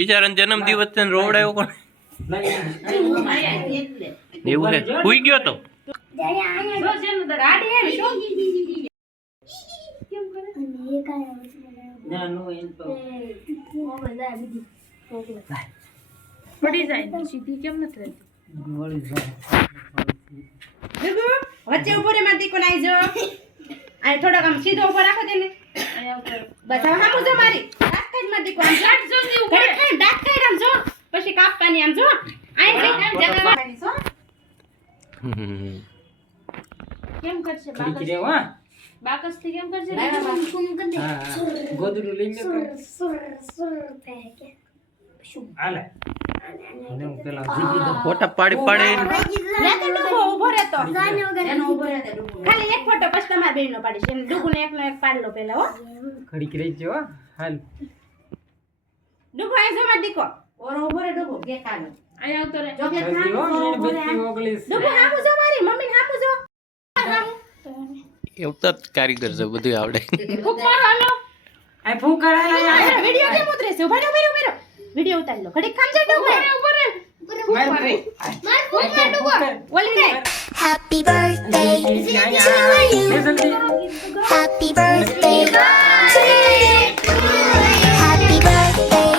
બિચારાનો જન્મ દિવસ છે ને રોવડાયો કોણ? એવું છે, સુઈ ગયો તો. પડી જાય સીધી કેમ નથી રહેતી? વચ્ચે ઉભો રે માટી કોણ આઈ જો આ થોડોક આમ સીધો ઉભો રાખો તેને બધા હામું જો મારી દાંત કાઢ માટી કોણ દાંત જો ની ઉપર દાંત કાઢ આમ જો પછી કાપવાની આમ જો આઈ જઈ આમ જગાવાની છો કેમ કરશે ખડી રે વા બાકસ થી કેમ કરશે? હા ગોદડું લઈ લે આલે અને હું પેલા જીગી દો ફોટા પાડી પાડી લે તો ડૂબો ઉભો રહે તો એનો ઉભો રહે તો ડૂબો ખાલી એક ફોટો પછી તમાર બેયનો પાડીશ એને ડૂબુને એકનો એક પાડ લો પહેલા હો ખડી રહી છે હો હાલ ડૂબો આઈ જો માર દીકો ઓરો ઉભો રહે ડૂબો કે ખાલો આય આવતો રે ચોકલેટ જલ્દી હો ખાવો મીણબત્તી ઓગળીશ ડૂબો હામું જો મારી મમ્મી હામું જો એવું તો કારીગર છે, બધું આવડે. ફૂક મારો હાલો. આ ફૂંક કરાય વિડિયો કેમ ઉતરે છે ઉભા રહો વિડિયો ઉતારી લો ઘડીક ખામ છે ડૂબો માર ફૂંક ડુબો ઓલી ને Happy birthday to you. Happy birthday to you. Happy birthday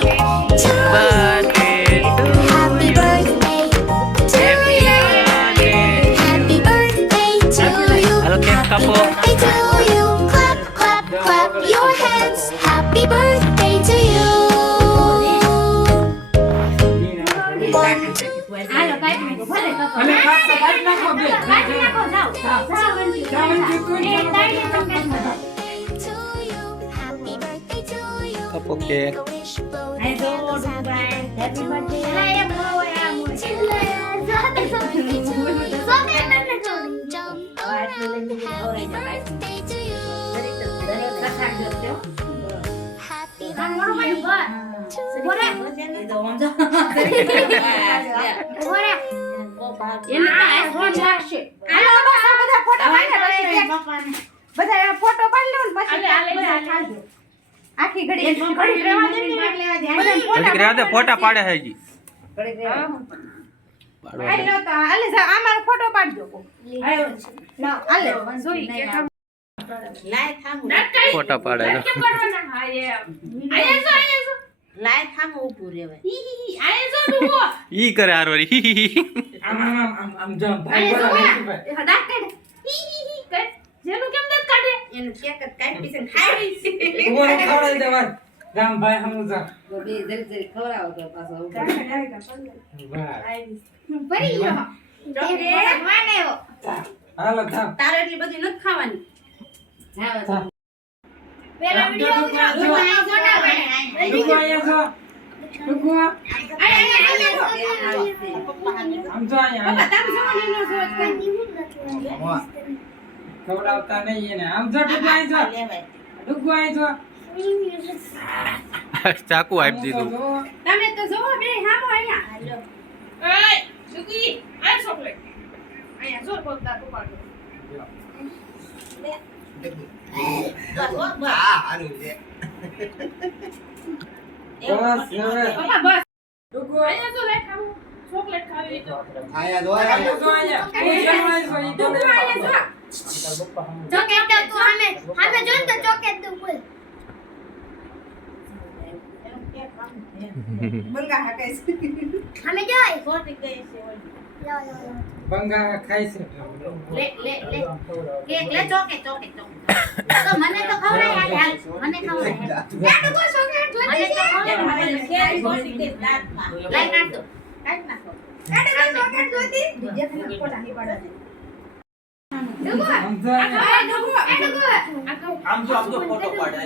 to you. Happy birthday to you. Happy birthday to you. Hello cake કાપો. Happy to you. Clap, clap, clap your hands. Happy birthday to you. હાલો કાઈ નહીં ભલે અને કપો કાટ નાખો બે કાઢી નાખો જાઓ જાઓ એ તાળી ચોકલેટ માં To you. Happy birthday to you. કાપો કેક. Wish blow આઈ જો ડુબાઈ હેપી બર્થડે એલા એમ હોય આમ Happy birthday to you. Happy birthday બધા ફોટો પાડી લો ને પછી આલે, આલે. આખી ઘડી ઘડી રહેવા દે ને ઘડીક રહેવા દે, ફોટા પાડે છે હજી. આઈ લો તો આલે આમારો ફોટો પાડજો આયો ના આલે જોઈ કે કામ લાય થામ ફોટા પાડે છે. કેમ કરવાના? હા એ આયા જો લાય થામ ઊભું રહેવાય આયા જો ડૂબો. ઈ કરે હારવારી. આમ જામ ભાઈ બોલો દાંત કાઢ કઈ જેનું કેમ દત કાઢે? એનું કેક જ કાઢી છે ખાઈ ઉભો રહી ખવડાવી દેવા રામ ભાઈ હમુ જા બે જરી જરી ખવરાવો તો પાછો વાહ પરી ગયો ચોકલેટ વાનેવો હાલો થામ તારે એટલી બધી નથી ખાવાની થામ પેલા વિડિયો ઉતારો ફોટા પાડે ડુગો આયા છો ડુગો આમ જો આયા પપ્પા તામ જવાની નો સોચ ખવડાવતા નહીં એને આમ જો ડુગો આયા છો ડુગો આયા છો ચાકુ આપી દીધું. તમે તો જોવો બે હામો આયા હાલો એય સુકી આ ચોકલેટ આયા જો બોલતા તો પાડો. બસ હવે પપ્પા બસ ડુગો આયા જો લે ખાવું ચોકલેટ ખાવી તો આયા જો આયા કોઈ જણવાય છો ઈ તો આયા જો ચોકેટ તો સામે જો તો ચોકેટ તો બોલ બંગા હટાઈસ અમે જોઈ ફોટી ગઈ છે બંગા ખાઈ છે લે કેક લે ચોકેટ તો મને તો ખવડાય હાલ મને ખવડાય બેટુ કો ચોકેટ જોતી છે મને તો ખવડાય ફોટી ગઈ દાંતમાં લઈ નાખ દો કાઢ નાખો બેટુ કો ચોકેટ જોતી બીજે તને ફોટા ની પાડે આમ જો આમ જો ફોટો પાડે.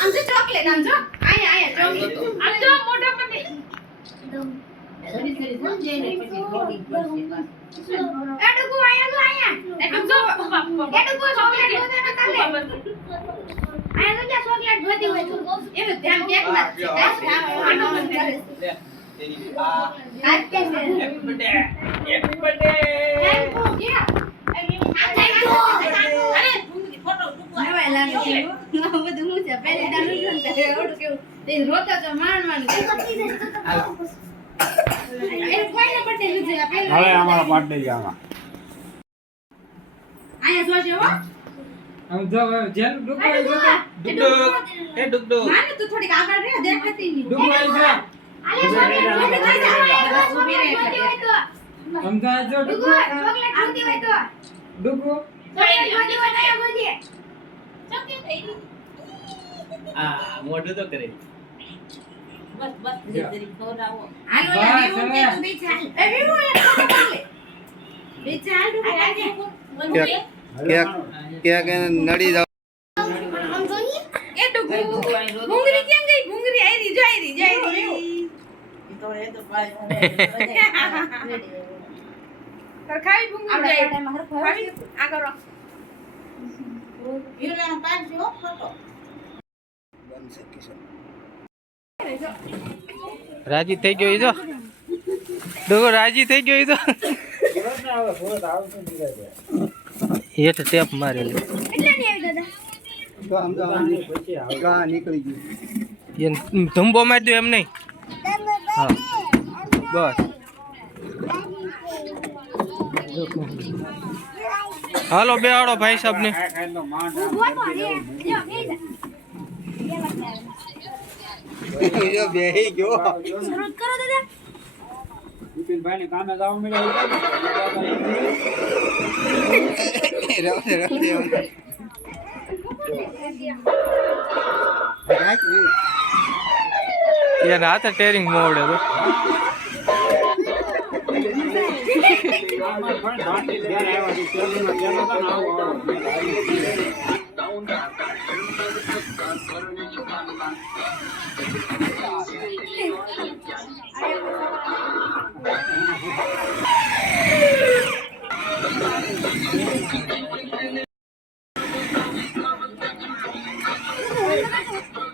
આમ જો ચોકલેટ આમ જો આયા ચોકલેટ આમ જો મોઢા પર નહીં. સરી સરી સમજે ને પછી બોડી કરશે બસ એડુકો આયા આમ જો એડુકો ચોકલેટ જોતે ન તાલે આયા આયા તો ચોકલેટ જોતી હોય તો એનું ધ્યાન કેક માં અરે ફોટો નવાય લાગે બધું હું છે પહેલી દાડું ઓડું કેવું તે રોતો તો મારવાનું એ કોઈને પટેલું છે પહેલા હવે અમારા પાટ નહીં આમાં આયા જોજો હો આમ જો જેલ ડુગુ આવી જો એ ડુક ડુક ના તું થોડીક આગળ રહે દેખાતી નહીં ડુગુ આવી જો ઊભી રહે એટલે આમ તો આ જો ડુગુ ચોકલેટ આવતી હોય તો ડુગુ આ મોઢું તો કરે બસ બસ જરી ખવડાવો હાલો બસ, યાર હવે. હું બે ચાલ એ વિવો એક ફોટો પાડ લે બે ચાલ ડુબો આજે ક્યાં કે નડી જાવ એ ડુબો ભૂંગરી કેમ ગઈ ભૂંગરી આઈરી જાય તાર ખાવી ભૂંગરી જાય ખાવી આ કરો વીરલાનો પાડ છે હો ફોટો રાજી થઈ ગયો ઈ જો ડુગુ રાજી થઈ ગયો ઈ તો હેઠ ટેપ મારેલી એટલે નહીં આવી દાદા એને ધુંબો મારી દો એમ નહીં હા બસ હાલો બેહાડો ભાઈ સાહેબ ને બેહી ગયો શરૂઆત કરો દાદા વિપિનભાઈ ને કામે જવા મળ્યા એને હાથે ટેરિંગ મોડે તો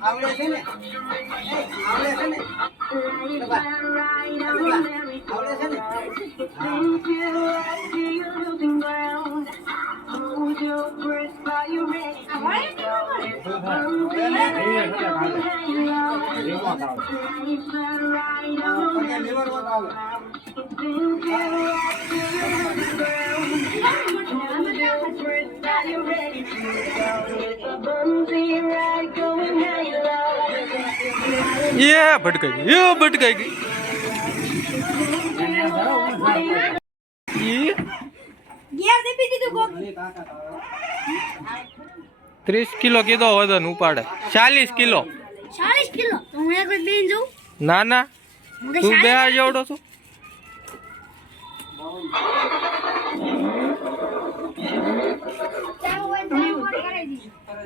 આવડે છે ને આવડે છે ને ભટકાઈ ગઈ ભટકાઈ ગઈ ગેર દેપી દીધું કોક 30 કિલો કીધો વજન ઉપાડે 40 કિલો 40 કિલો તો હું એક બેન જોઉં ના ના તું બેહાર જેવડો છું ચાલો હોય તો કરાવી દીધું